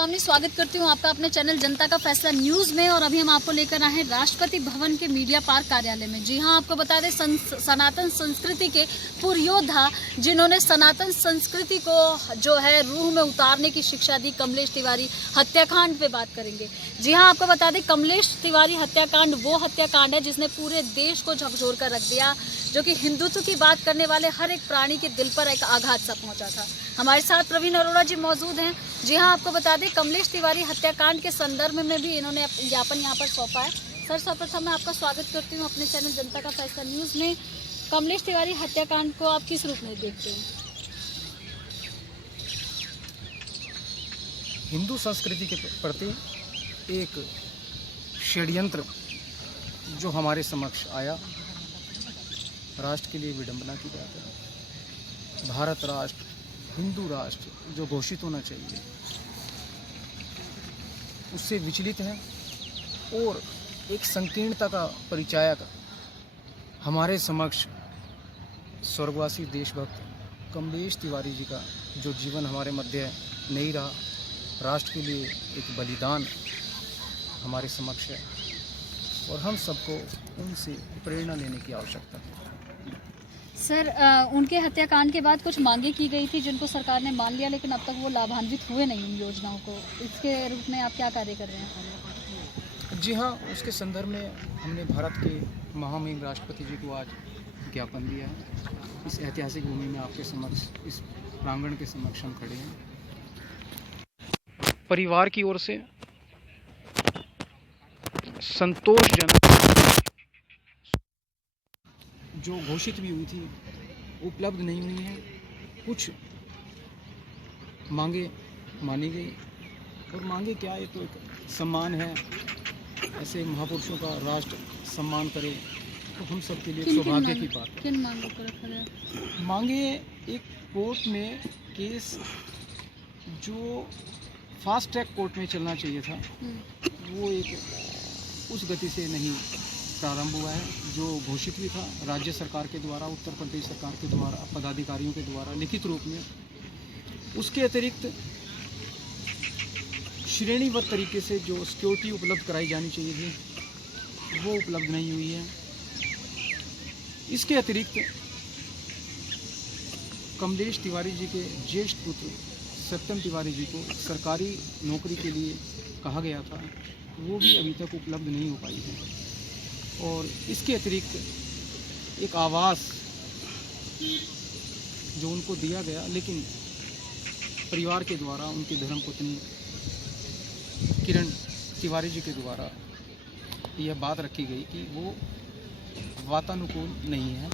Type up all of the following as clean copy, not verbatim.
स्वागत करती हूँ आपका अपने चैनल जनता का फैसला न्यूज में। और अभी हम आपको लेकर आए हैं राष्ट्रपति भवन के मीडिया पार्क कार्यालय में। जी हाँ, आपको बता दें सनातन संस्कृति के पुरयोद्धा जिन्होंने सनातन संस्कृति को जो है रूह में उतारने की शिक्षा दी, कमलेश तिवारी हत्याकांड पे बात करेंगे। जी हाँ, आपको बता दें कमलेश तिवारी हत्याकांड वो हत्याकांड है जिसने पूरे देश को झकझोर कर रख दिया, जो कि हिंदुत्व की बात करने वाले हर एक प्राणी के दिल पर एक आघात सा पहुंचा था। हमारे साथ प्रवीण अरोड़ा जी मौजूद हैं। जी हाँ, आपको बता दें कमलेश तिवारी हत्याकांड के संदर्भ में भी इन्होंने ज्ञापन यहाँ पर सौंपा है। सर, सर्वप्रथम मैं आपका स्वागत करती हूँ अपने चैनल जनता का फैसला न्यूज़ में। कमलेश तिवारी हत्याकांड को आप किस रूप में देखते हैं? हिंदू संस्कृति के प्रति एक षड्यंत्र जो हमारे समक्ष आया, राष्ट्र के लिए विडंबना की बात है। भारत राष्ट्र, हिंदू राष्ट्र जो घोषित होना चाहिए, उससे विचलित है और एक संकीर्णता का परिचायक हमारे समक्ष स्वर्गवासी देशभक्त कमलेश तिवारी जी का जो जीवन हमारे मध्य नहीं रहा, राष्ट्र के लिए एक बलिदान हमारे समक्ष है और हम सबको उनसे प्रेरणा लेने की आवश्यकता है। सर, उनके हत्याकांड के बाद कुछ मांगे की गई थी जिनको सरकार ने मान लिया, लेकिन अब तक वो लाभान्वित हुए नहीं उन योजनाओं को। इसके रूप में आप क्या कार्य कर रहे हैं? जी हाँ, उसके संदर्भ में हमने भारत के महामहिम राष्ट्रपति जी को आज ज्ञापन दिया है। इस ऐतिहासिक भूमि में आपके समक्ष, इस प्रांगण के समक्ष हम खड़े हैं। परिवार की ओर से संतोषजनक जो घोषित भी हुई थी उपलब्ध नहीं हुई है। कुछ मांगे मानी गई और मांगे क्या, ये तो एक सम्मान है। ऐसे महापुरुषों का राष्ट्र सम्मान करे तो हम सब के लिए सौभाग्य की बात है। किन मांगों पर रखा है? मांगे एक कोर्ट में केस जो फास्ट ट्रैक कोर्ट में चलना चाहिए था, वो एक उस गति से नहीं प्रारंभ हुआ है जो घोषित भी था राज्य सरकार के द्वारा, उत्तर प्रदेश सरकार के द्वारा, पदाधिकारियों के द्वारा लिखित रूप में। उसके अतिरिक्त श्रेणीबद्ध तरीके से जो सिक्योरिटी उपलब्ध कराई जानी चाहिए थी, वो उपलब्ध नहीं हुई है। इसके अतिरिक्त कमलेश तिवारी जी के ज्येष्ठ पुत्र सत्यम तिवारी जी को सरकारी नौकरी के लिए कहा गया था, वो भी अभी तक उपलब्ध नहीं हो पाई है। और इसके अतिरिक्त एक आवास जो उनको दिया गया, लेकिन परिवार के द्वारा उनकी धर्मपत्नी किरण तिवारी जी के द्वारा यह बात रखी गई कि वो वातानुकूल नहीं है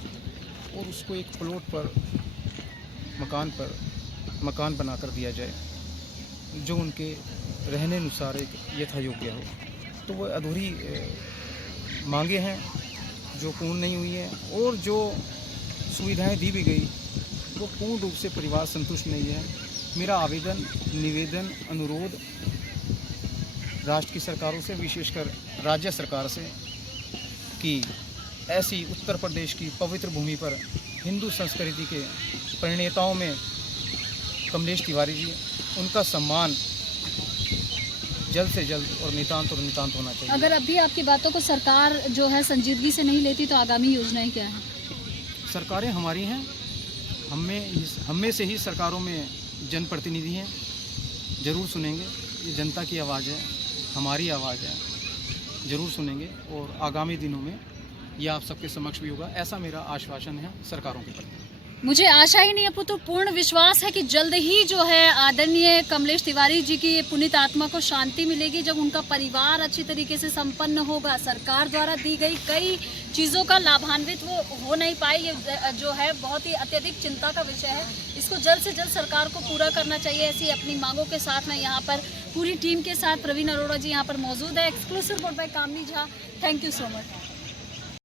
और उसको एक प्लॉट पर मकान बनाकर दिया जाए जो उनके रहने अनुसार एक यथा योग्य हो। तो वो अधूरी मांगे हैं जो पूर्ण नहीं हुई हैं और जो सुविधाएं दी भी गई वो पूर्ण रूप से परिवार संतुष्ट नहीं है। मेरा आवेदन, निवेदन, अनुरोध राष्ट्र की सरकारों से, विशेषकर राज्य सरकार से, कि ऐसी उत्तर प्रदेश की पवित्र भूमि पर हिंदू संस्कृति के प्रणेताओं में कमलेश तिवारी जी, उनका सम्मान जल्द से जल्द और नितांत होना चाहिए। अगर अभी आपकी बातों को सरकार जो है संजीदगी से नहीं लेती तो आगामी योजनाएं क्या हैं? सरकारें हमारी हैं, हम में से ही सरकारों में जनप्रतिनिधि हैं, ज़रूर सुनेंगे। ये जनता की आवाज़ है, हमारी आवाज़ है, ज़रूर सुनेंगे और आगामी दिनों में यह आप सबके समक्ष भी होगा, ऐसा मेरा आश्वासन है सरकारों के प्रति। मुझे आशा ही नहीं अपितु पूर्ण विश्वास है कि जल्द ही जो है आदरणीय कमलेश तिवारी जी की पुनीत आत्मा को शांति मिलेगी, जब उनका परिवार अच्छी तरीके से संपन्न होगा। सरकार द्वारा दी गई कई चीज़ों का लाभान्वित वो हो नहीं पाए, ये जो है बहुत ही अत्यधिक चिंता का विषय है। इसको जल्द से जल्द सरकार को पूरा करना चाहिए। ऐसी अपनी मांगों के साथ मैं यहाँ पर पूरी टीम के साथ प्रवीण अरोड़ा जी यहाँ पर मौजूद है। Exclusive report by Kamini Jha. Thank you so much.